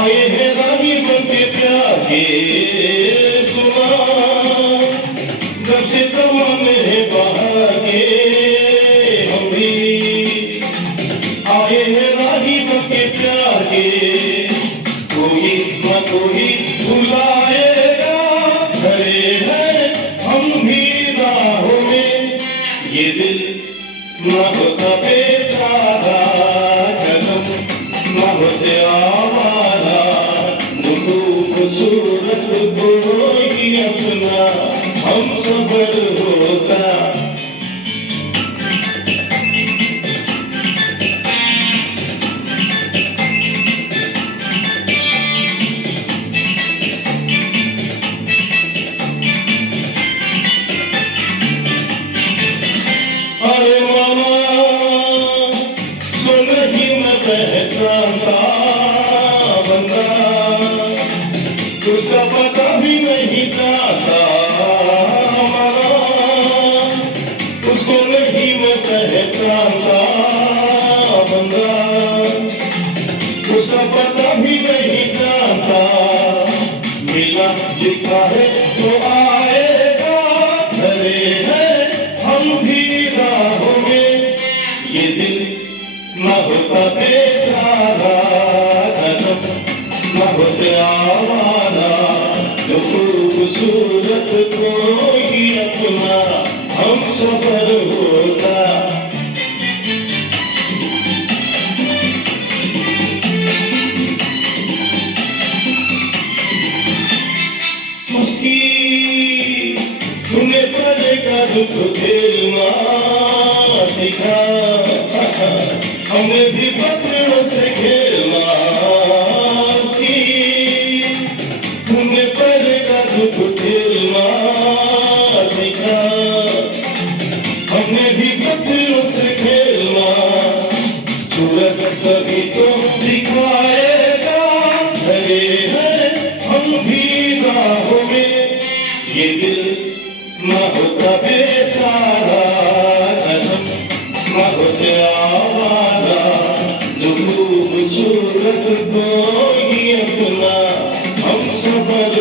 आए हैं राही बनके प्यारे सुना, जब से जमाने हैं बहाके हम भी आए हैं राही बनके प्यारे। कोई न कोई बुलाएगा, खड़े हैं हम भी राहों में। ये दिल न होता बेचारा न होते आवारा, खूबसूरत कोई अपना हम सफर होता। अरे मामा सुन ही मैं पहचानता बंदा, उसका पता भी नहीं जाता हमारा, उसको नहीं मैं पहचानता बंदा, उसका पता भी नहीं जानता। मिला लिखा है तो आएगा, खड़े हैं हम भी राहों में। ये दिल न होता बेचारा खत्म, न होते आवारा, जो खूबसूरत कोई अपना हम सफर होता। उसकी सुने पड़ेगा दुख झेलना सीखा, हमने भी पत्थरों से खेलना। उसकी सुने पड़ेगा दुख झेलना सीखा, हमने भी पत्थरों से खेलना। सूरज कभी तो दिखाएगा, खड़े हैं हम भी राहों में। ये दिल न होता बेचारा खत्म, न होते आवारा, जो खूबसूरत कोई अपना हम सफर